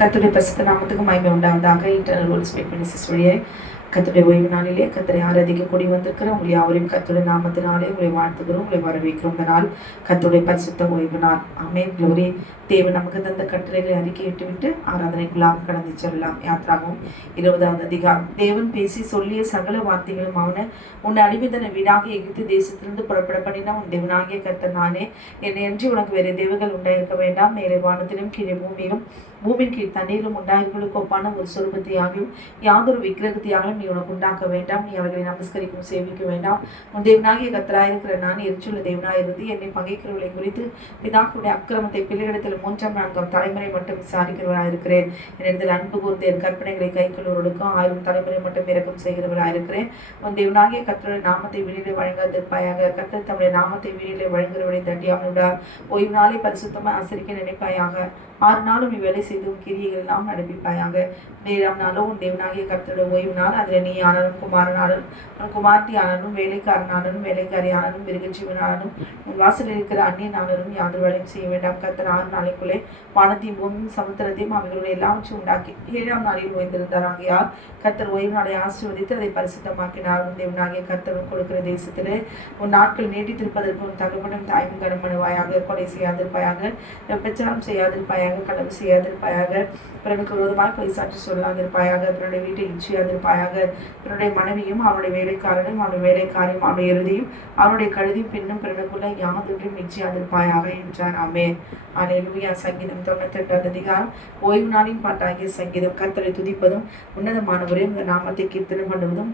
கர்த்தருடைய பரிசுத்த நாமத்துக்கு மகிமை உண்டாவதாக. இன்டர்னல் ரோல் ஸ்பீக் மினிஸ்ட்ரிஸ் வழியே கர்த்தருடைய ஓய்வு நாளிலே கர்த்தரை ஆராதிக்க கூடி வந்திருக்கிறோம். உங்களை யாவரையும் கர்த்தருடைய நாமத்தினாலே உங்களை வாழ்த்துகிறோம், உங்களை வரவேற்கிறோம். இந்த நாள் கர்த்தருடைய பரிசுத்த ஓய்வு நாள். ஆமென். க்ளோரி. தேவன் நமக்கு தந்த கட்டளைகளை அறிக்கையிட்டு விட்டு ஆராதனைக்குள்ளாக கடந்து செல்லலாம். யாத்ராகவும் 20வது அதிகாரம். தேவன் பேசி சொல்லிய சகல வார்த்தைகளும் அவனை உன்னை அடிமைதன வீடாக எகிப்து தேசத்திலிருந்து புறப்பட பண்ணின உன் தேவனாகிய கர்த்தர் நானே. என்னை அன்றி உனக்கு வேறு தேவர்கள் உண்டாயிருக்க வேண்டாம். மேலே வானத்திலும் கீழே பூமியிலும் பூமியின் கீழ் தண்ணீரிலும் உண்டாயிருங்களுக்கு ஒப்பான ஒரு சொரூபத்தையாகவும் யாதொரு விக்கிரகத்தையாகவும் நீ உனக்கு உண்டாக்க வேண்டாம். நீ அவர்களை நமஸ்கரிக்கும் சேவிக்க வேண்டாம். உன் தேவனாகிய கர்த்தராயிருக்கிற நான் எரிச்சுள்ள தேவனாயிருந்து என்னை பகைக்கிறவர்களை குறித்து பிதாக்களுடைய அக்கிரமத்தை பிள்ளைகளிடத்தில் 3ஆம் 4ஆம் தலைமுறை மட்டும் விசாரிக்கிறவராயிருக்கிறேன். என்னிடத்தில் அன்பு கூர்ந்து என் கற்பனைகளை கைக்கொள்வர்களுக்கும் 1000 தலைமுறை மட்டும் இரக்கம் செய்கிறவராயிருக்கிறேன். உன் தேவனாகிய கர்த்தருடைய நாமத்தை வீணிலே வழங்காதிருப்பாயாக. கர்த்தர் தம்முடைய நாமத்தை வீணிலே வழங்குகிறவரை தண்டியாமல் விடார். ஓய்வு நாளை பரிசுத்தமாக ஆசரிக்க நினைப்பாயாக. 6 நாளும் இவ்வேலை செய்து உன் கிரியைகள் எல்லாம் நடப்பிப்பாயாக. 7ஆம் நாளும் உன் தேவனாகிய கர்த்தருடைய ஓய்வு நாள். அதில் நீ ஆனாலும் குமாரனாலும் உன் குமார்த்தி ஆனாலும் வேலைக்காரனாலும் வேலைக்காரி ஆனாலும் மிருகஜீவனாலும் உன் வாசலில் இருக்கிற அந்நியனாலும் யாதொரு வேலையும் செய்ய வேண்டாம். கர்த்தர் 6 நாளைக்குள்ளே வானத்தையும் பூமியும் சமுத்திரத்தையும் அவைகளுடைய எல்லாவற்றையும் உண்டாக்கி 7ஆம் நாளில் ஓய்ந்திருந்தார். ஆகையால் கர்த்தர் ஓய்வு நாளை ஆசீர்வதித்து அதை பரிசுத்தமாக்கினார். உன் தேவனாகிய கர்த்தர் கொடுக்கிற தேசத்திலே உன் நாட்கள் நீட்டித்திருப்பதற்கு உன் தகப்பனும் தாயும் கடமனுவாயாக. கொலை செய்யாதிருப்பாயாக, பிரச்சாரம் செய்யாதிருப்பாயாக, களவு செய்யாதிருப்பாயாக, பிறனுக்கு விரோதமாக பொய் சாட்சி சொல்லாதிருப்பாயாக, பிறனுடைய வீட்டை இச்சியாதிருப்பாயாக, பிறனுடைய மனைவியும் அவனுடைய வேலைக்காரனும் அவனுடைய வேலைக்காரியும் அவனுடைய இறுதியும் அவனுடைய கழுதியும் பின்னும் பிறனுக்குள்ள யாதொன்றையும் இச்சியாதிருப்பாயாக என்றார். ஆமென். அல்லேலூயா. சங்கீதம் 98வது அதிகாரம். ஓய்வு நாளின் பாட்டாகிய சங்கீதம். கர்த்தரை துதிப்பதும் உன்னதமானவரே இந்த நாமத்தை கீர்த்தனம் பண்ணுவதும்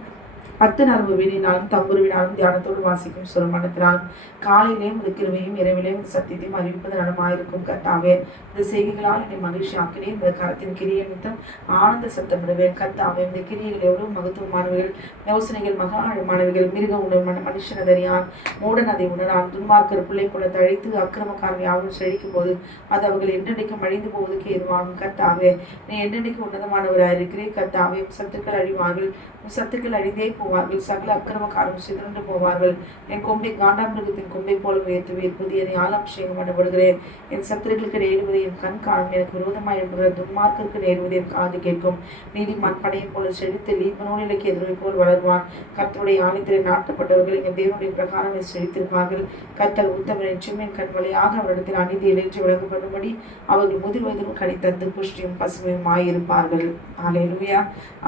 10 நரம்பு வீணினாலும் தம்புரு வீணாலும் தியானத்தோடு வாசிக்கும் சுரமணத்தினாலும் காலையிலேயும் இது கிருபையும் இரவிலேயும் சத்தியத்தையும் அறிவிப்பது நலமாயிருக்கும். கர்த்தாவே, இந்த செய்திகளால் என்னை மகிழ்ச்சி ஆக்கினே. இந்த கரத்தின் கிரியை நிமித்தம் ஆனந்த சத்தமிடுவேன். கர்த்தாவே, இந்த கிரியைகள் எவ்வளவு மகத்துவமானவைகள், யோசனைகள் மகா ஆழமானவைகள். மிருக உணர்வான மனுஷன் அதறியான், மூடன் அதை உணரான். துன்மார்க்கர் பிள்ளை போல தழைத்து அக்கிரமக்காரன் யாவும் செழிக்கும் போது அது அவர்கள் என்றென்னைக்கும் அழிந்து போவதற்கு எதுவாகும். கர்த்தாவே, நீ என்றென்னைக்கு உன்னதமானவராயிருக்கிறேன். கர்த்தாவே, சத்துக்கள் அழிவார்கள், சத்துக்கள் அழிந்தே போவார்கள். சகல அக்கிரமக்காரரும் சிதறண்டு போவார்கள். என் கொம்பை காண்டாமிருகத்தின் கொம்பை போல உயர்த்துவேன். புதிய ஆலபிஷேகம் பண்ணப்படுகிறேன். என் சத்துருக்களுக்கு நேருவதை என் கண் காணும். எனக்கு விரோதமாக இருக்கிற துன்மார்க்கருக்கு நேருவதை என் காது கேட்கும். நீதிமான் படையை போல செழித்து லீபனோனிலைக்கு எதிர்வை போல் வளர்வான். கர்த்தருடைய ஆலயத்திலே நாட்டப்பட்டவர்கள் எங்கள் தேவனுடைய பிரகாரம் செழித்திருப்பார்கள். கர்த்தர் உத்தமர் என்றும் என் கண் வழியாக அவரிடத்தில் அநீதி இழைச்சி வழங்கப்படும்படி அவர்கள் முதிர் வயதிலும் கனி தந்து புஷ்டியும் பசுமையும் ஆயிருப்பார்கள். அல்லேலூயா.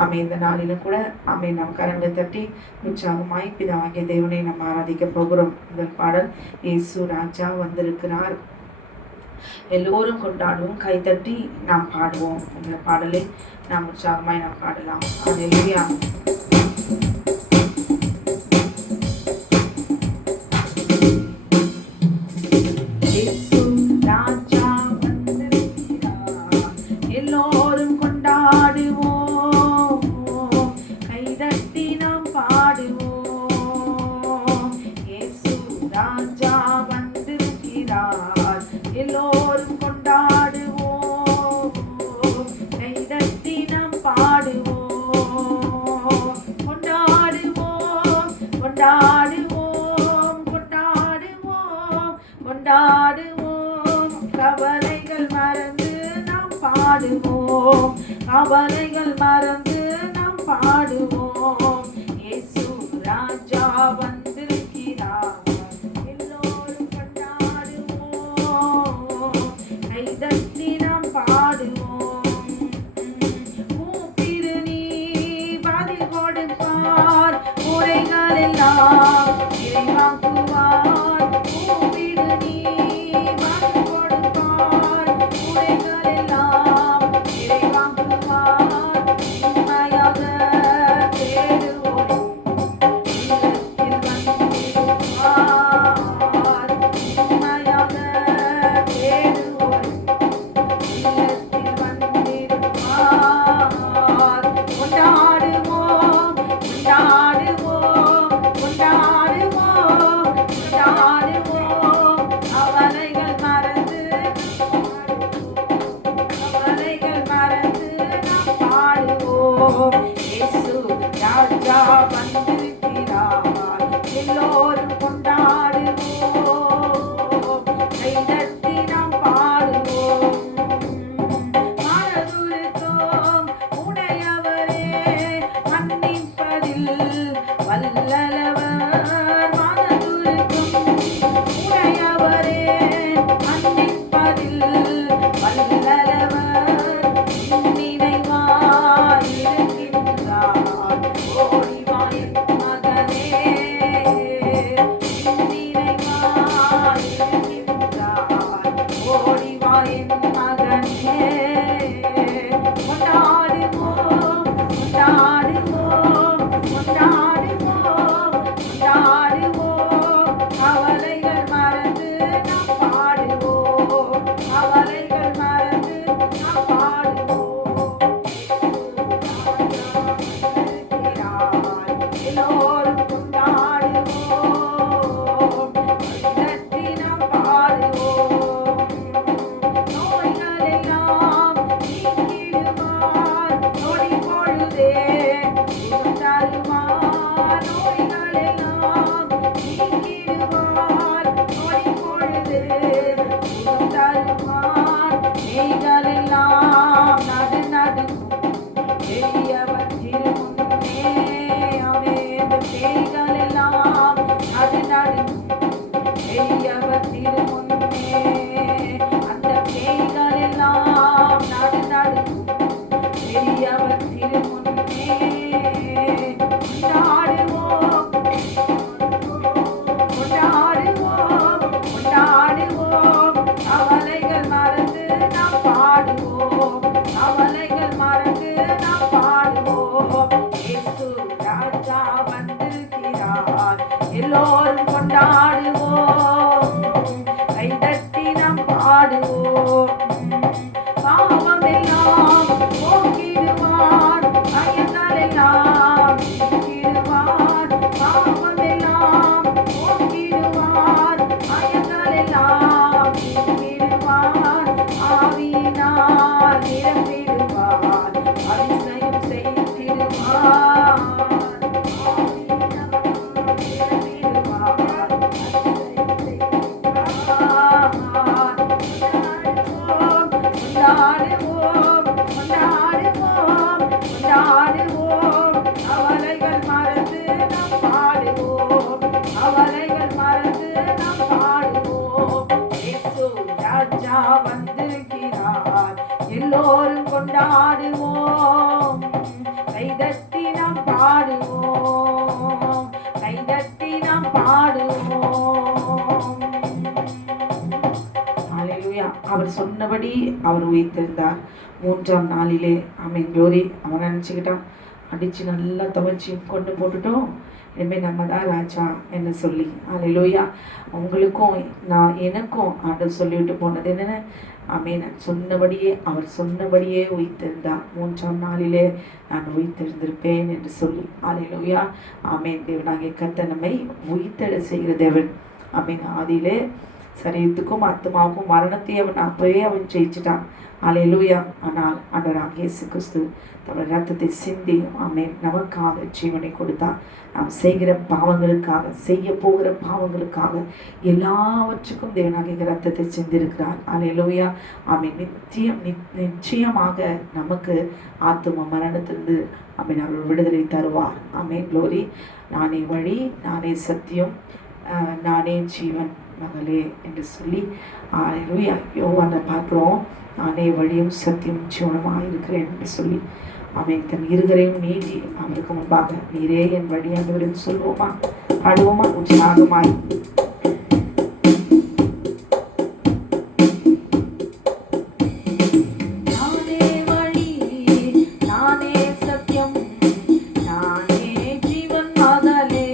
ஆமென். இந்த நாளிலும் கூட ஆமென். நாம் கரங்களை தட்டி உற்சாகமாய் பிதாவாகிய தேவனை நாம் ஆராதிக்க போகிறோம். முதல் பாடல், இயேசு ராஜா வந்திருக்கிறார். எல்லோரும் கொண்டாடுவோம், கைத்தட்டி நாம் பாடுவோம். இந்த பாடலை நாம் உற்சாகமாய் நாம் பாடலாம். அல்லேலூயா. கவலைகள் மறந்து நாம் பாடுவோம். கவலைகள் மறந்து நாம் பாடுவோம். இயேசு ராஜா வந்திருக்கிறார். எல்லோரும் கொண்டாடுவோம், கைதட்டி நாம் பாடுவோம். மூப்பிரு நீ பதில் கொடுப்பார், முறைகள் எல்லாம் இறைவாக்குவார். மூப்பிரு நீ எல்லோரும் கொண்டாடுவோம், கைதட்டி நாம் பாடுவோம். மனதுரை எல்லோரும் கொண்டாடுவோம், கைதட்டி நாம் பாடுவோம், கைதட்டி நாம் பாடுவோம். ஹல்லேலூயா. அவர் சொன்னபடி அவர் உயிர்த்தெழுந்தார். 3ஆம் நாளிலே. ஆமென். க்ளோரி. அவன் நினச்சிக்கிட்டான், அடித்து நல்லா துவைச்சி கொண்டு போட்டுட்டோம், இனிமேல் நம்ம தான் ராஜா என்ன சொல்லி. ஹல்லேலூயா. உங்களுக்கும் எனக்கும் ஆண்டவர் சொல்லிவிட்டு போனது என்னென்ன? ஆமென். சொன்னபடியே அவர் சொன்னபடியே உயிர்த்தெழுந்தார். 3ஆம் நாளிலே நான் உயிர்த்தெழுந்திருப்பேன் என்று சொல்லி. ஹல்லேலூயா. ஆமென். தேவனாகிய கர்த்தர் நம்மை உயிர்த்தெழ செய்கிற தேவன். ஆமென். ஆதியிலே சரீரத்துக்கும் ஆத்மாவுக்கும் மரணத்தை அப்பவே அவன் ஜெயிச்சிட்டான். ஹல்லேலூயா. ஆனால் ஆண்டவராகிய இயேசு கிறிஸ்து தம்முடைய ரத்தத்தை சிந்தி ஆமென் நமக்காக ஜீவனை கொடுத்தார். நாம் செய்கிற பாவங்களுக்காக, செய்ய போகிற பாவங்களுக்காக, எல்லாவற்றுக்கும் தேவனாகிய ரத்தத்தை சிந்திருக்கிறார். ஹல்லேலூயா. ஆமென். நிச்சயமாக நமக்கு ஆத்தும மரணத்திலிருந்து ஆமென் அவர் விடுதலை தருவார். ஆமென். க்ளோரி. நானே வழி, நானே சத்தியம், நானே ஜீவன் மகளே என்று சொல்லி. ஹல்லேலூயா. யோவானை பார்க்கிறோம், நானே வழியும் சத்தியம் ஜீவனமாக இருக்கிறேன் என்று சொல்லி. அவன் தன் இருகரையும் நீட்டி அவருக்கு முன்பாக நீரே என் வழி என்று சொல்வோமா? பாடுவோமா? உற்சாகமாய். நானே சத்தியம், நானே ஜீவன் மகளே,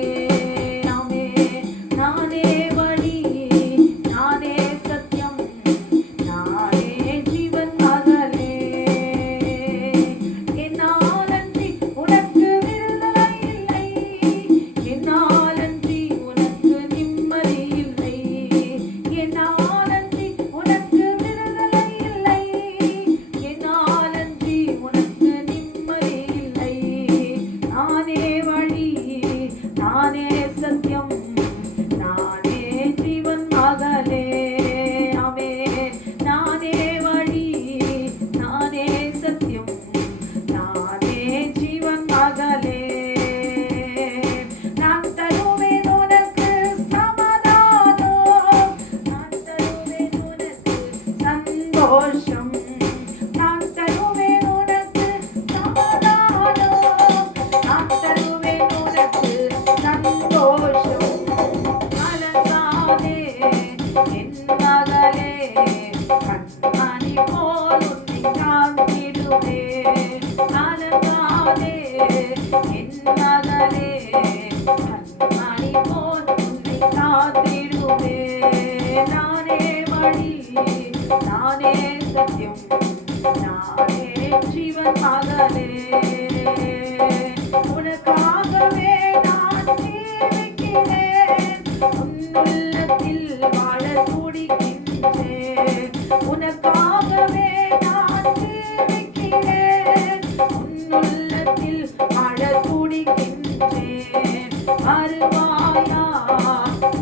உனக்காகவே நான் ஜீவிக்கிறேன், உன்னுள்ளத்தில் வாழ துடிக்கின்றேன், உனக்காகவே நான் ஜீவிக்கிறேன், உன்னுள்ளத்தில் வாழ துடிக்கின்றேன், வருவாயா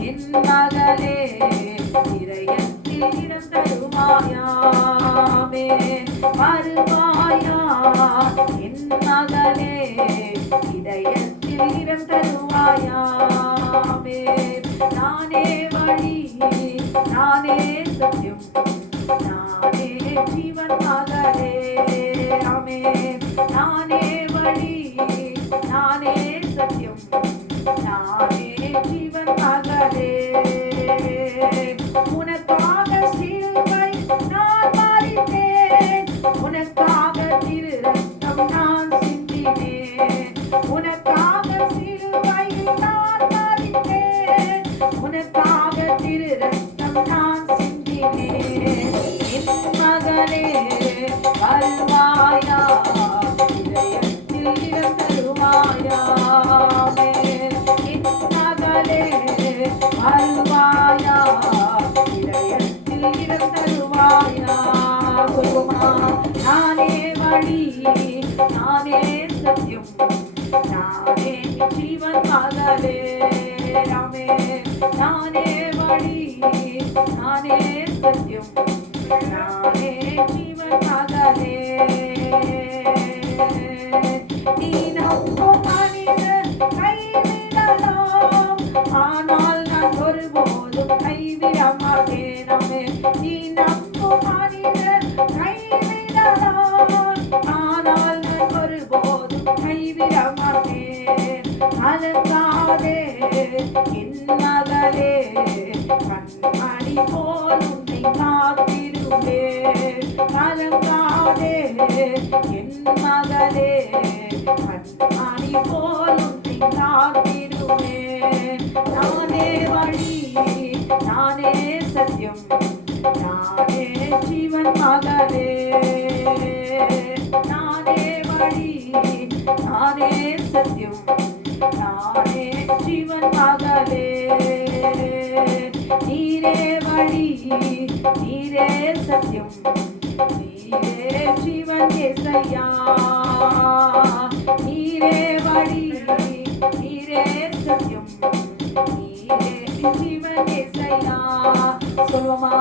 என் மகளே, இதயத்தில் இடம் தருவாயாமே, வருவாயா என் மகளே, இதயத்தில் இடம் தருவாயாமே, நானே வழி, நானே சத்தியம், நானே ஜீவன் மகளே, ஆமே, நானே வழி, நானே சத்தியம், நானே ஜீவன் மகளே, உனக்காக சிலுவை நான் மரித்தேன், உனக்காக திரு ரத்தம் நான் சிந்தினேன், உனக்காக சிலுவை நான் மரித்தேன், உனக்காக திரு ரத்தம் நான் சிந்தினேன், என் மகளே வருவாயா, இதயத்தில் இடம் தருவாயாமே, என் மகளே வருவாயா, இதயத்தில் இடம் தருவாயா, நானே வழி, நானே சத்தியம், நானே ஜீவன் மகளே, ராமே, நானே வழி, நானே சத்தியம், நானே ஜீவன் மகளே, நீ நம்பும் மனிதர் கைவிடலாம், ஆனால் நான் ஒருபோதும் கைவிட மாட்டேன், நீ நம்பும் மனிதர் கைவிடலாம், என் மகளே கண்மணி போலும் காத்திடுவேன். நானே வழி, நானே சத்தியம், நானே ஜீவன் மகளே. நானே வழி, நானே சத்தியம், நானே ஜீவன் மகளே. நீரே வழி, நீரே சத்தியம், நீரே ஜீவன் ஏசையா. நீரே வழி, நீரே சத்தியம், நீரே ஜீவன் ஏசையா. சொல்லுமா,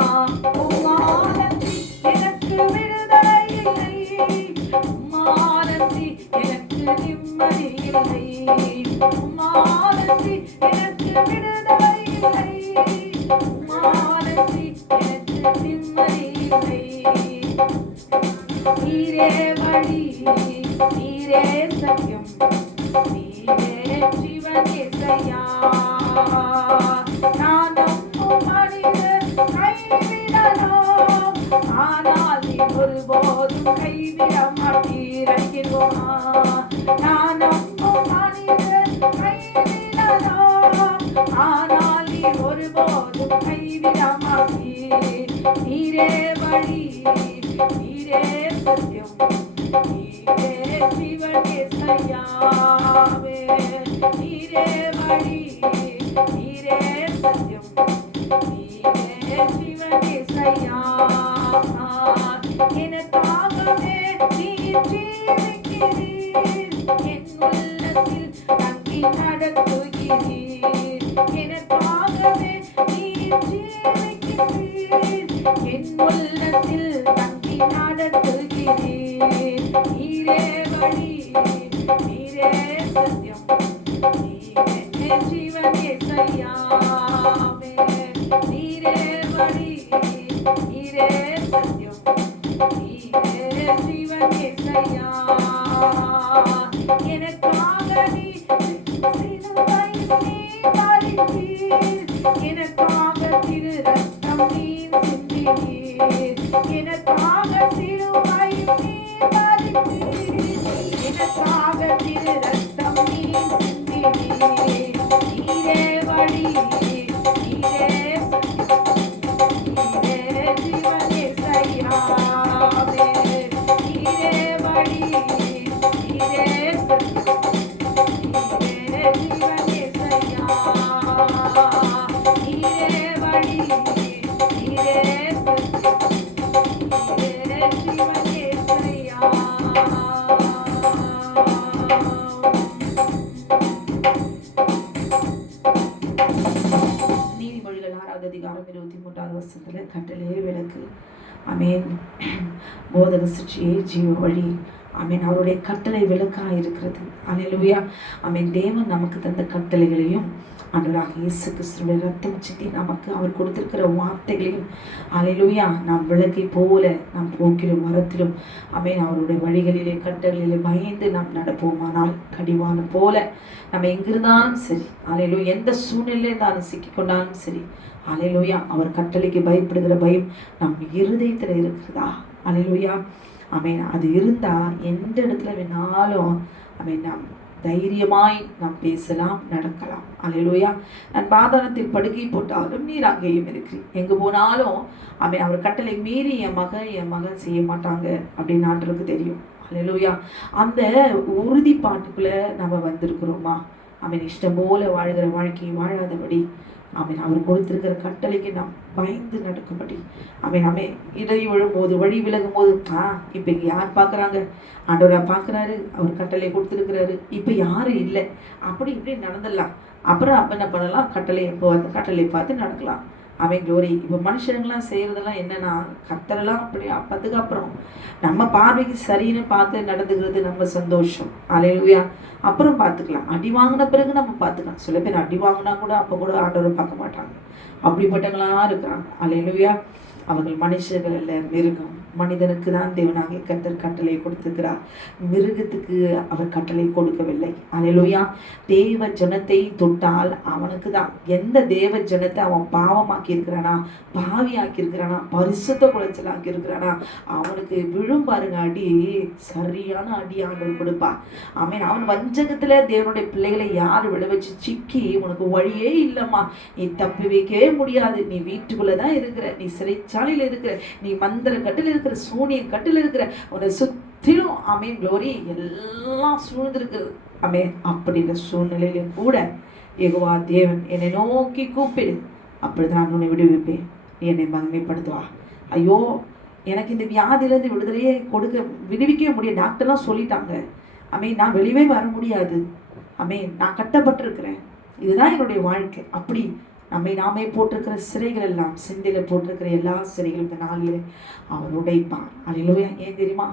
உம்மானன்றி எனக்கு விடுதலை இல்லை, உம்மானன்றி எனக்கு நிம்மதி இல்லை, உம்மானன்றி எனக்கு விடுதலை இல்லை, உம்மானன்றி எனக்கு நிம்மதி இல்லை. நீரே வழி, நீரே சத்தியம், நீரே ஜீவன் ஏசையா. நான் நம்பும் மனிதர் கைவிடலாம், ஆனால் நீ ஒருபோதும் கைவிட மாட்டீர். அறிகிறோமா? நான் நம்பும் மனிதர் கைவிடலாம், ஆனால் நீ ஒருபோதும் கைவிட மாட்டீர். நீரே வழி, நீரே சத்தியம், நீரே ஜீவன் ஏசையாவே. நீரே வழி, நீரே சத்தியம், நீரே ஜீவன் ஏசையா. எனக்காகவே நீர் ஜீவிக்கிறீர், என் உள்ளத்தில் தங்கி நடத்துகிறீர். எனக்காகவே நீர் ஜீவிக்கிறீர், என் உள்ளத்தில் தங்கி நடத்துகிறீர். நீரே வழி, நீரே சத்தியம், நீரே ஜீவன் ஏசையாவே. நீரே வழி, நீரே சத்தியம், நீரே ஜீவன் ஏசையா. எனக்காக நீ சிலுவையில் நீ மரித்தீர், எனக்காக திரு ரத்தம் நீர் சிந்தினீர். எனக்காக சிலுவையில் நீ மரித்தீர், எனக்காக திரு ரத்தம் நீர் சிந்தினீர். நீரே வழி, நீரே நீரே ஜீவன் ஏசையாவே. நீரே வழி, நீரே சத்தியம், நீரே ஜீவன் ஏசையா. நீரே வழி, நீரே சத்தியம், நீரே ஜீவன் ஏசையா. நீதிமொழிகள் 6வது அதிகாரம் 23வது வசனத்துல கட்டளையே விளக்கு, ஆமென், போதக சிற்சியே ஜீவ வழி, ஆமென். அவருடைய கட்டளை விளக்கா இருக்கிறது. அல்லேலூயா. ஆமென். தேவன் நமக்கு தந்த கட்டளைகளையும் ஆண்டவராக இயேசு கிறிஸ்துவின் ரத்தம் சிந்தி நமக்கு அவர் கொடுத்திருக்கிற வார்த்தைகளையும் அல்லேலூயா நாம் விளக்கை போல நாம் போக்கிலும் மரத்திலும் ஆமென் அவருடைய வழிகளிலே கட்டளையிலே பயந்து நாம் நடப்போமானால் கடிவாளம் போல நம்ம எங்கிருந்தாலும் சரி அல்லேலூயா, எந்த சூழ்நிலையில இருந்தாலும் சிக்கிக்கொண்டாலும் சரி அல்லேலூயா, அவர் கட்டளைக்கு பயப்படுகிற பயம் நம் இருதயத்துல இருக்கிறதா? அல்லேலூயா. ஆமென். அது இருந்தா எந்த இடத்துல வேணாலும் ஆமென் நாம் தைரியமாய் நாம் பேசலாம், நடக்கலாம். அல்லேலூயா. நான் பாதாளத்தில் படுக்கை போட்டாலும் நீர் அங்கேயும் இருக்கிறீர், எங்கே போனாலும் ஆமென் அவர் கட்டளை மீறி என் மகன் செய்ய மாட்டாங்க அப்படின்னு ஆண்டவருக்கு தெரியும். அல்லேலூயா. அந்த உறுதிப்பாட்டுக்குள்ள நம்ம வந்திருக்கிறோமா? ஆமென். இஷ்டம் போல வாழ்கிற வாழ்க்கையை வாழாதபடி ஆமென் அவர் கொடுத்திருக்கிற கட்டளைக்கு நாம் பயந்து நடக்கும்படி ஆமென். இடை விழும்போது வழி விலகும் போது இப்போ யார் பார்க்குறாங்க? ஆண்டவராக பார்க்குறாரு, அவர் கட்டளை கொடுத்துருக்கிறாரு, இப்போ யாரும் இல்லை, அப்படி இப்படி நடந்துடலாம். அப்புறம் அப்போ என்ன பண்ணலாம்? கட்டளையை பார்த்து நடக்கலாம். அவன் க்ளோரி. இப்போ மனுஷங்களாம் செய்கிறதெல்லாம் என்னன்னா, கர்த்தரெல்லாம் அப்படி அப்பதுக்கு அப்புறம் நம்ம பார்வைக்கு சரின்னு பார்த்து நடந்துக்கிறது நம்ம சந்தோஷம். அல்லேலூயா. அப்புறம் பார்த்துக்கலாம், அடி வாங்கின பிறகு நம்ம பார்த்துக்கலாம். சில பேர் அடி வாங்கினா கூட அப்போ கூட ஆண்டவரை பார்க்க மாட்டாங்க, அப்படிப்பட்டவங்களாம் இருக்கிறாங்க. அல்லேலூயா. அவர்கள் மனுஷர்கள் அல்ல, மிருகம். மனிதனுக்கு தான் தேவனாகிய கர்த்தர் கட்டளை கொடுத்திருக்கிறார், மிருகத்துக்கு அவர் கட்டளை கொடுக்கவில்லை. அல்லேலூயா. தேவ ஜனத்தை தொட்டால் அவனுக்கு தான். எந்த தேவ ஜனத்தை அவன் பாவமாக்கி இருக்கிறானா, பாவியாக்கி இருக்கிறானா, பரிசுத்த குலைச்சலாக்கி இருக்கிறானா, அவனுக்கு விழும் பாருங்க அடி, சரியான அடி ஆண்டவர் கொடுப்பா. ஆமென். அவன் வஞ்சகத்துல தேவனுடைய பிள்ளைகளை யார் விளைவச்சு சிக்கி, உனக்கு வழியே இல்லம்மா, நீ தப்பி வைக்கவே முடியாது, நீ வீட்டுக்குள்ளதான் இருக்கிற, நீ சிறைச்சாலையில் இருக்கிற, நீ மந்திர கட்டில் இருக்கிற, சூனிய கட்டில் இருக்கிற, உன்னை சுத்திலும் ஆமென் க்ளோரி எல்லாம் சூழ்ந்திருக்குது. ஆமென். அப்படின்ற சூழ்நிலையிலும் கூட யெகோவா தேவன் என்னை நோக்கி கூப்பிடு, அப்படிதான் நான் உன்னை விடுவிப்பேன், நீ என்னை மகிமைப்படுத்துவா. ஐயோ, எனக்கு இந்த வியாதியிலேருந்து விடுதலையே விடுவிக்கவே முடியாது, டாக்டர்லாம் சொல்லிட்டாங்க. ஆமென். நான் வெளியே வர முடியாது. ஆமென். நான் கட்டப்பட்டிருக்கிறேன், இதுதான் என்னுடைய வாழ்க்கை. அப்படி நம்மை நாமே போட்டிருக்கிற சிறைகள் எல்லாம், சிந்தையில் போட்டிருக்கிற எல்லா சிறைகளும் இந்த நாளில் அவர் உடைப்பான். அல்லேலூயா. ஏன் தெரியுமா?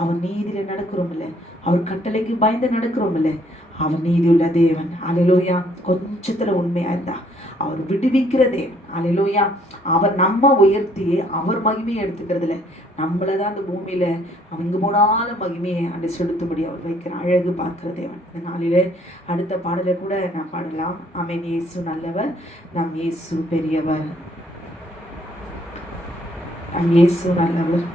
அவர் நீதியில் நடக்கிறோம் இல்லை, அவர் கட்டளைக்கு பயந்து நடக்கிறோம் இல்லை, அவர் நீதி உள்ள தேவன். அல்லேலூயா. கொஞ்சத்துல உண்மையா இருந்தா அவர் விடுவிக்கிற தேவன். அல்லேலூயா. அவர் நம்ம உயர்த்தி அவர் மகிமையை எடுத்துக்கிறதுல, நம்மளை தான் அந்த பூமியில அவங்க போனாலும் மகிமையை அன்று செலுத்தும்படி அவர் வைக்கிற அழகு பார்க்கிற தேவன். இந்த நாளிலே அடுத்த பாடலை கூட நான் பாடலாம். ஆமென். இயேசு நல்லவர், நம் இயேசு பெரியவர், நம் இயேசு நல்லவர்.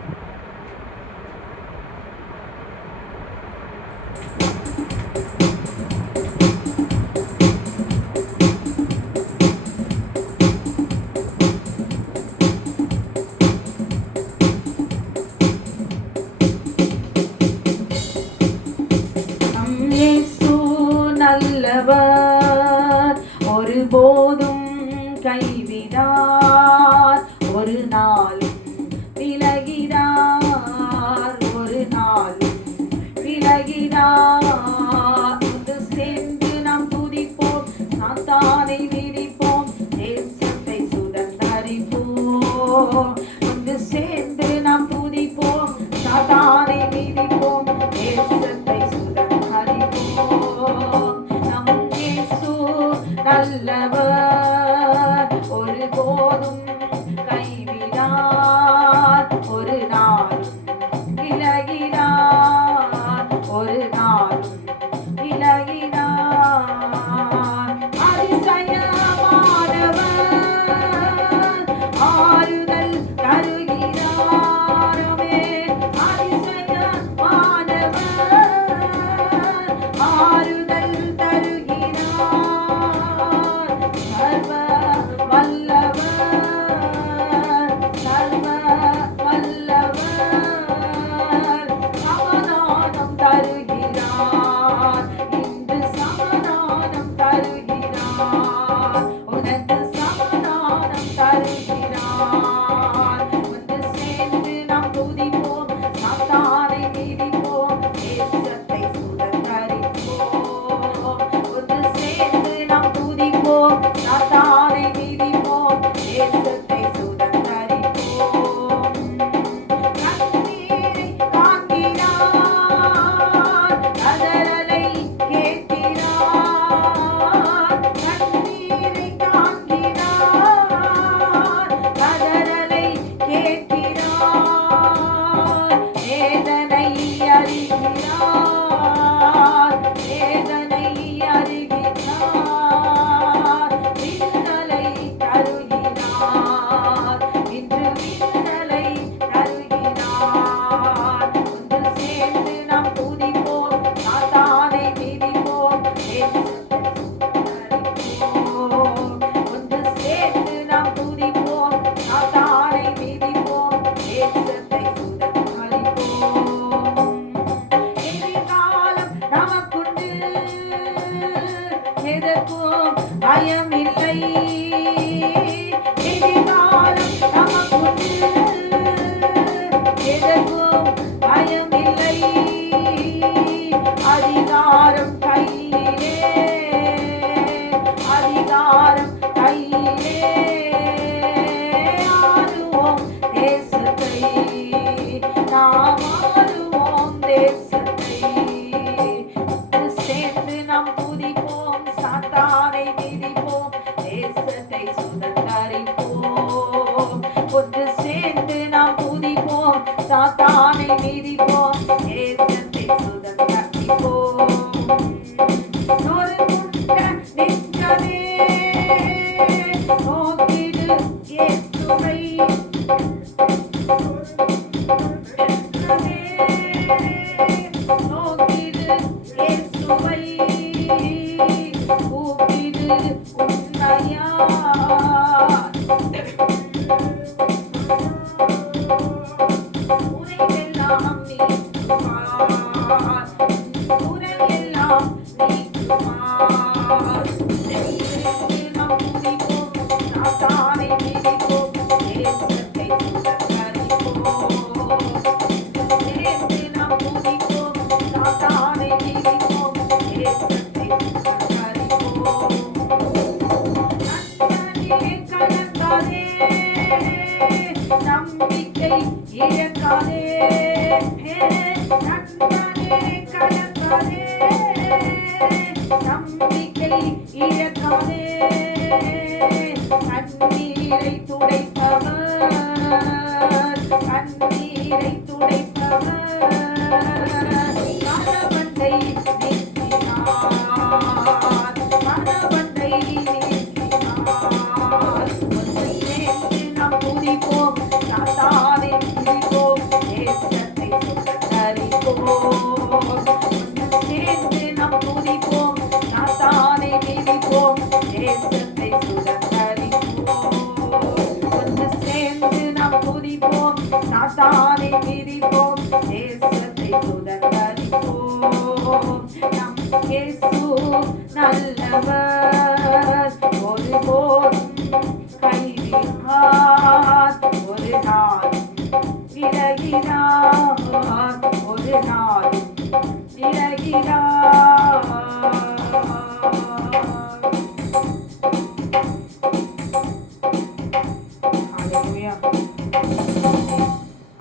ஒருபோதும் கைவிடார், ஒரு நாளும் விலகிடார், ஒரு நாளும் விலகிடார். ஒன்று சேர்ந்து நாம் துதிப்போம், சாத்தானை மிதிப்போம், தேசத்தை சுதந்தரிப்போம். ஒன்று சேர்ந்து நாம் துதிப்போம், சாத்தானை மிதிப்போம், தேசத்தை சுதந்தரிப்போம். நம் இயேசு நல்லவர், ஒருபோதும் கைவிடார், ஒரு நாளும் விலகினார், ஒரு நாளும் விலகினார். அதிசயமானவர், ஆறுதல் தருகிறாரே, அதிசயமானவர், ஆறுதல் தருகிறார். சர்வ வல்லவர், சர்வ வல்லவர், சமாதானம் தருகிறார், இன்று சமாதானம் தருகிறார், உனக்கு சமாதானம் தருகிறார். ஒன்று சேர்ந்து நாம் துதிப்போம், சாத்தானை மிதிப்போம், தேசத்தை சுதந்தரிப்போம். ஒன்று சேர்ந்து நாம் துதிப்போம், சாத்தானை மிதிப்போம், தேசத்தை சுதந்தரிப்போம். கண்ணீரை காண்கிறார், கதறலை கேட்கிறார், கண்ணீரை காண்கிறார், கதறலை கேட்கிறார், வேதனை அறிகிறார், வேதனை அறிகிறார், விடுதலை தருகிறார், இன்று விடுதலை தருகிறார். ஒன்று சேர்ந்து நாம் துதிப்போம், சாத்தானை மிதிப்போம், தேசத்தை சுதந்தரிப்போம். ஒன்று சேர்ந்து நாம் துதிப்போம், சாத்தானை மிதிப்போம், தேசத்தை சுதந்தரிப்போம். எதிர்த்து கண்மணே கலங்காதே, நம்பிக்கை இழக்காதே, கண்ணீரை துடைப்பவர், கண்ணீரை துடைப்பவர், மனவண்டை நீக்கினார், மனவண்டை நீக்கினார். ஒன்றை சேர்ந்து நாம் துதிப்போம், சாத்தானை மிதிப்போம், தேசத்தை சுதந்தரிப்போம். ஒன்று சேர்ந்து நாம் துதிப்போம், சாத்தானை மிதிப்போம், தேசத்தை சுதந்தரிப்போம். ஒன்று சேர்ந்து நாம் துதிப்போம், சாத்தானை மிதிப்போம், தேசத்தை சுதந்தரிப்போம். நம் இயேசு நல்லவர், ஒருபோதும் கைவிடார், ஒரு நாளும் விலகினார், ஒரு நாளும் விலகினார். ஹல்லேலூயா.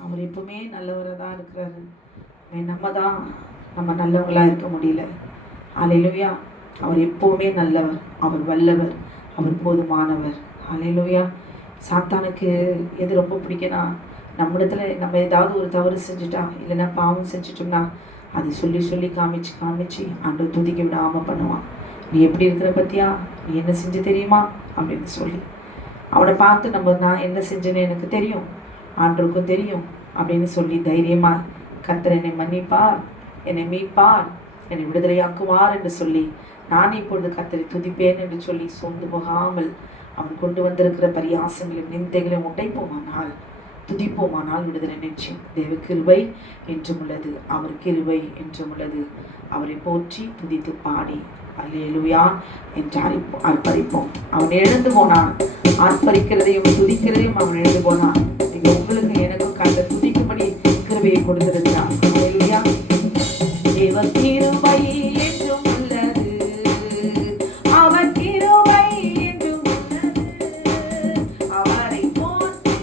அவர் எப்பவுமே நல்லவராக தான் இருக்கிறாரு. நம்ம நல்லவங்களா இருக்க முடியல. ஹல்லேலூயா. அவர் எப்பவுமே நல்லவர், அவர் வல்லவர், அவர் போதுமானவர். ஹல்லேலூயா. சாத்தானுக்கு எது ரொம்ப பிடிக்குன்னா, நம்மிடத்துல நம்ம ஏதாவது ஒரு தவறு செஞ்சுட்டா, இல்லைன்னா பாவம் செஞ்சுட்டோம்னா அதை சொல்லி சொல்லி காமிச்சு காமிச்சு ஆண்டவர் துதிக்க விடாமல் பண்ணுவான். நீ எப்படி இருக்கிற பத்தியா, நீ என்ன செஞ்சு தெரியுமா அப்படின்னு சொல்லி அவனை பார்த்து நான் என்ன செஞ்சேன்னு எனக்கு தெரியும், ஆண்டவருக்கும் தெரியும் அப்படின்னு சொல்லி தைரியமாக கர்த்தர் என்னை மன்னிப்பார், என்னை மீட்பார், என்னை விடுதலையாக்குவார் என்று சொல்லி நான் இப்பொழுது கர்த்தரை துதிப்பேன் என்று சொல்லி சோர்ந்து போகாமல் அவன் கொண்டு வந்திருக்கிற பரியாசங்களையும் நிந்தைகளையும் உடைப்போமானால், துதிப்போமானால் விடுதலை நிச்சயம். தேவ கிருபை என்றும் உள்ளது, அவர் கிருபை என்றும் உள்ளது. அவரை போற்றி துதித்து பாடி அல்லேலூயா என்று ஆர்ப்பரிப்போம். அவன் எழுந்து போனான், ஆர்ப்பரிக்கிறதையும் துதிக்கிறதையும் அவன் எழுந்து போனான். நீங்க உங்களுக்கு எனக்கும் கர்த்தர் துதிக்கும்படி கிருபையை கொடுத்திருக்கிறார். அல்லேலூயா. தேவ கிருபை என்றும் உள்ளது, அவர் கிருபை என்றும் உள்ளது. அவரை போற்றி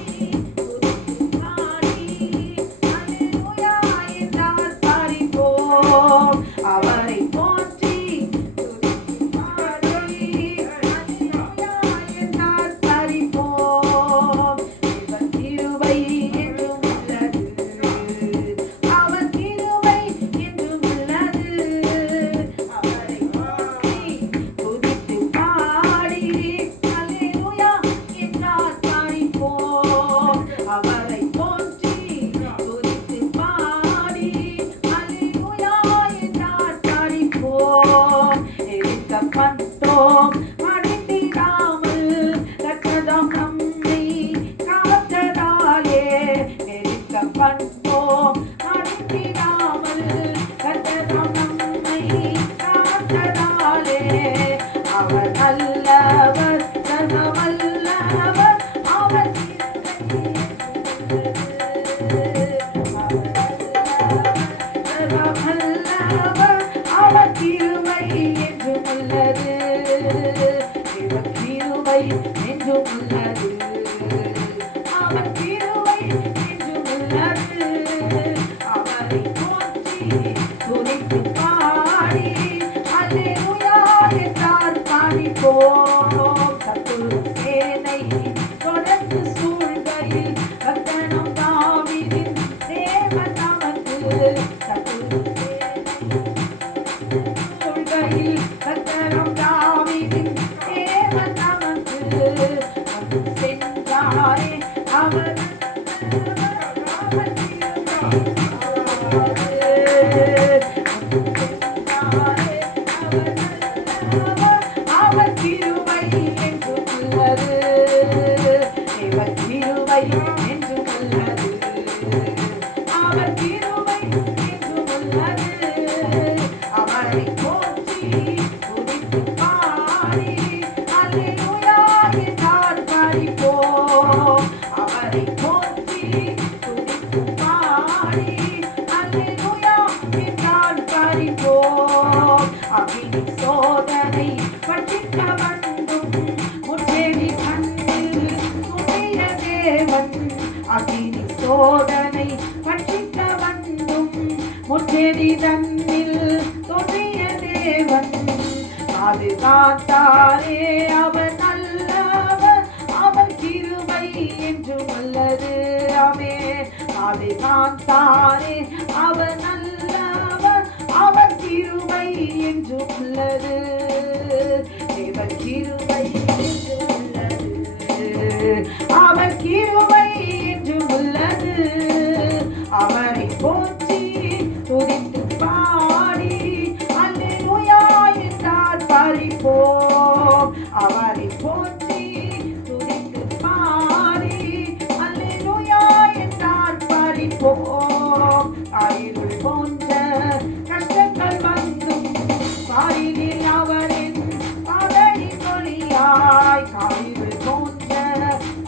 துதித்து பாடி அல்லேலூயா என்று ஆர்ப்பரிப்போம். அவரை போற்றி துதித்து பாடி அல்லேலூயா என்று ஆர்ப்பரிப்போம். தேவ கிருபை என்றும் உள்ளது, அவர் கிருபை என்றும் உள்ளது. அவரை போற்றி துதித்து பாடி அல்லேலூயா என்று ஆர்ப்பரிப்போம். அவரை போற்றி துதித்து பாடி அல்லேலூயா என்று ஆர்ப்பரிப்போம். எரிக்கப்பட்டோம் அடைந்திடாமல் கர்த்ததாம் நம்மை காத்ததாலே, எரிக்கப்பட்டோம் அடைந்திடாமல் கர்த்ததாம் நம்மை காத்ததாலே. அவர் நல்லவர், சர்வ வல்லவர், அவர் கிருபை சர்வ வல்லவர், அவர் கிருபை என்றும் உள்ளது. தேவ கிருபை என்றும் உள்ளது, அவர் கிருபை என்றும் உள்ளது. அவரை போற்றி துதித்து பாடி அல்லேலூயா என்று ஆர்ப்பரிப்போம். சத்துரு சேனை தொடர்ந்து சூழ்கையில் கர்த்தனும் தாவீதின் தேவன் நமக்கு. சத்துரு சூழ்கையில் கர்த்தனும் தாவீதின் தேவன் நமக்கு. வந்து சென்றாரே அவர் அவர் கிருபை எதி தன்னில் தோன்றிய தேவன் பாதுகாத்தாரே அவர் நல்லவர், அவர் கிருபை என்றும் உள்ளது. ஆமென். பாதுகாத்தாரே அவர் நல்லவர், அவர் கிருபை என்றும் உள்ளது. தேவன் கிருபை என்றும் உள்ளது, அவர் கிருபை என்றும் உள்ளது. அவரை போற்றி துதித்து பாடி அல்லேலூயா என்றார் பறிப்போம். அவரை போற்றி துதித்து பாடி அல்லேலூயா என்றார் பறிப்போம். இருள் போன்ற கஷ்டங்கள் வந்தும் பாரினில் அவரின் பாதடி மொழியாய். இருள் போன்ற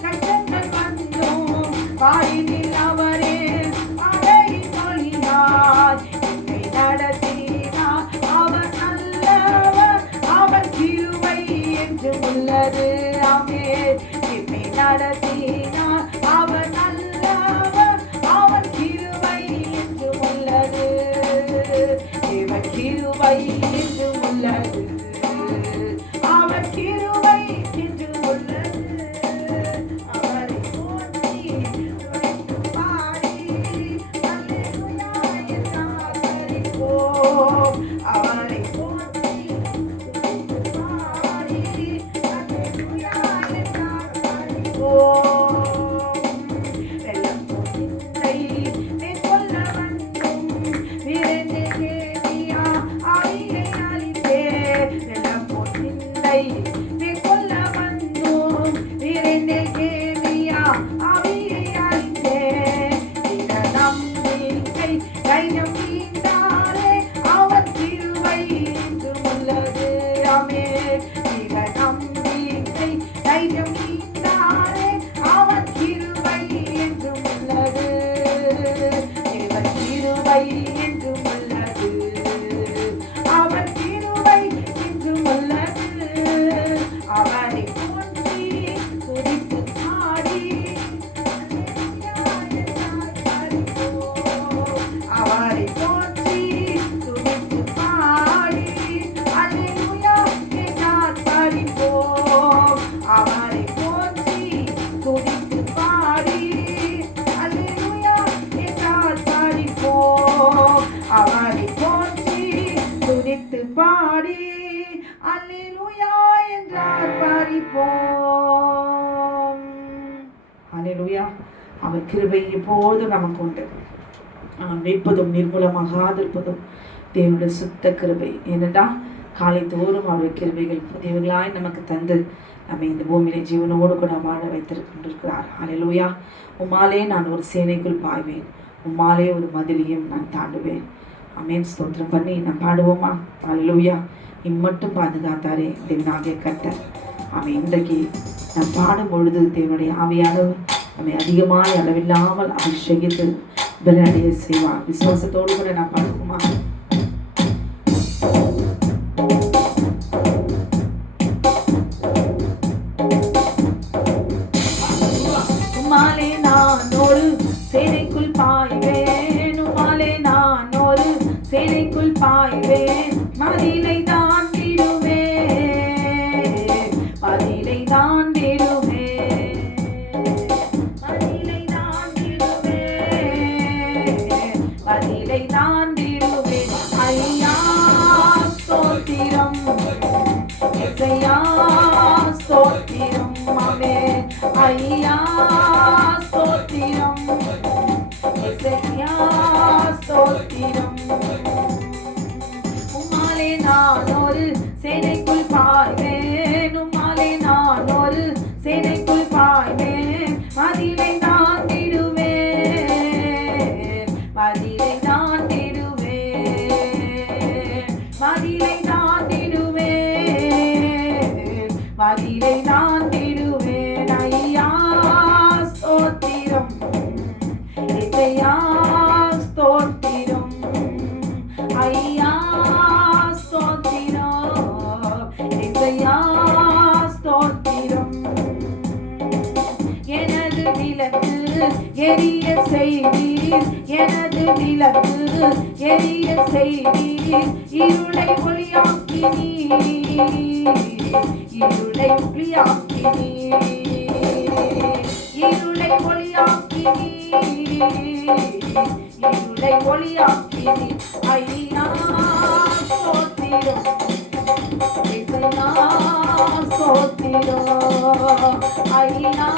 கஷ்டங்கள் வந்தும் பாரினில் அவரின் பாதடி மொழியாய். என்னை நடத்தினார் அவர் நல்லவர், அவர் கிருபை என்றும் உள்ளது. ஆமென். என்னை நடத்தினார் அவர் நல்லவர், அவர் கிருபை என்றும் உள்ளது. தேவன் கிருபை என்றும் உள்ளது, அவர் கிருபை என்றும் உள்ளது. அவரை போற்றி துதித்து பாடி அல்லேலூயா என்றார் பறிப்போம். அவரை போற்றி துதித்து பாடி அல்லேலூயா என்றார் பறிப்போம். வெள்ளம் போன்றை மேற்கொள்ள வந்தும் விரைந்து தேவியா ஆவியை அளித்தே. வெள்ளம் போன்றை மேற்கொள்ள வந்தும் விரைந்து தேவியா ஆவியை அளித்தே. இத நம்பிக்கை தைரியம் நீந்தாரே, அவர் கிருபை என்றும் உள்ளது. ஆமென். இத நம்பிக்கை தைரியம் நீந்தாரே, அவர் கிருபை என்றும் உள்ளது. தேவன் கிருபை என்றும் உள்ளது, அவர் கிருபை என்றும் உள்ளது. அவரை போற்றி துதித்து பாடி அல்லேலூயா என்றார் பறிப்போம். அவரை போற்றி துதித்து பாடி அல்லேலூயா என்றார் பறிப்போம். அவரை போற்றி துதித்து பாடி அல்லேலூயா என்றார் பறிப்போம். அவரை போற்றி துதித்து பாடி அல்லேலூயா என்றார் பறிப்போம். அல்லேலூயா. அவர் கிருபை எப்போதும் நமக்கு உண்டு. மீட்பதும் நிர்மூலமாகாதிருப்பதும் தேவனுடைய சுத்த கிருபை. ஏனென்றா காலை தோறும் அவருடைய கிருபைகள் புதியவர்களாய் நமக்கு தந்து நம்ம இந்த பூமியிலே ஜீவனோடு கூட வாழ வைத்திருக்கின்றிருக்கிறார். அல்லேலூயா. உம்மாலே நான் ஒரு சேனைக்குள் பாய்வேன், உம்மாலே ஒரு மதிலையும் நான் தாண்டுவேன். ஆமென். ஸ்தோத்திரம் பண்ணி நான் பாடுவோமா? அல்லேலூயா. இம்மட்டும் பாதுகாத்தாரே தேவனாகிய கர்த்தர். ஆமென். இன்றைக்கு நான் பாடும் பொழுது தேவனுடைய ஆவியானவர் நம்மை அதிகமாய் அளவில்லாமல் அபிஷேகித்து பலனடைய செய்வார். விசுவாசத்தோடு கூட நான் பாடுவோமா? உம்மாலே நான் ஒரு சேனைக்குள் பாய்வேன், உம்மாலே நான் ஒரு சேனைக்குள் பாய்வேன். மதிலை தாண்டிடுவேன், மதிலை தாண்டிடுவேன், மதிலை தாண்டிடுவேன், மதிலை தாண்டிடுவேன். ஐயா ஸ்தோத்திரம், இசையா ஸ்தோத்திரம். ஆமென். ஐயா ஸ்தோத்திரம், இசையா ஸ்தோத்திரம். உம்மாலே நான் ஒரு சேனைக்குள் பாய்வேன், உம்மாலே நான் ஒரு சேனைக்குள் பாய்வேன். மதிலை தாண்டிடுவேன், மதிலை தாண்டிடுவேன், மதிலை தாண்டிடுவேன், மதிலை தாண்டிடுவேன். ஐயா ஸ்தோத்திரம், இசையா ஸ்தோத்திரம். ஐயா ஸ்தோத்திரம், இசையா ஸ்தோத்திரம். எனது விளக்கு எரிய செய்தீர், எனது விளக்கு எரிய செய்தீர், இருளை ஒளியாக்கினீர், இருளை ஒளியாக்கினீர், இருளை ஒளியாக்கினீர், இருளை ஒளியாக்கினீர். ஐயா ஸ்தோத்திரம், இசையா ஸ்தோத்திரம், ஐயா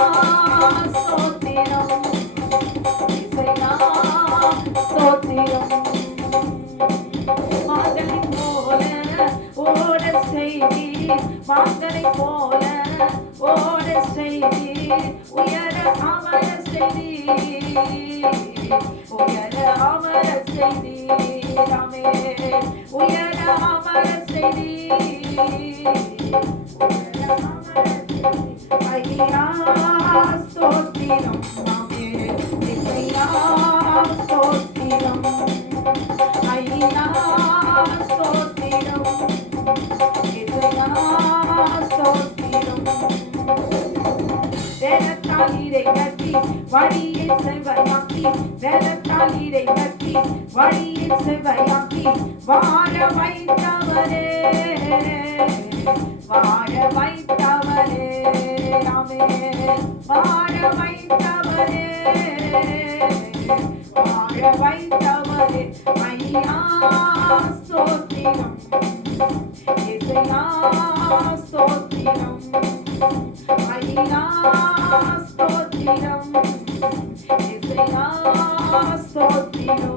ஸ்தோத்திரம், இசையா ஸ்தோத்திரம். மாதனை போல ஓட செய்தீர், மாதனை போல ஓட செய்தீர், உயர அமர செய்தீர், உயர அமர செய்தீர், ஆமென். உயர அமர செய்தீர், உயர அமர செய்தீர். ஐயா ஸ்தோத்திரம், ஆமென். இசையா ஸ்தோத்திரம், ஐயா ஸ்தோத்திரம், இசையா ஸ்தோத்திரம். வேலத்தால் இறைவற்றி வழியை செவ்வையாக்கி, வேலத்தால் இறைவற்றி வழியை செவ்வையாக்கி, வாழ வைத்தவரே, வாழ வைத்தவரே, ஆமென். வாழ வைத்தவரே, வாழ வைத்தவரே. ஐயா ஸ்தோத்திரம், இசையா ஸ்தோத்திரம், ஐயா ஸ்தோத்திரம், இசையா ஸ்தோத்திரம்.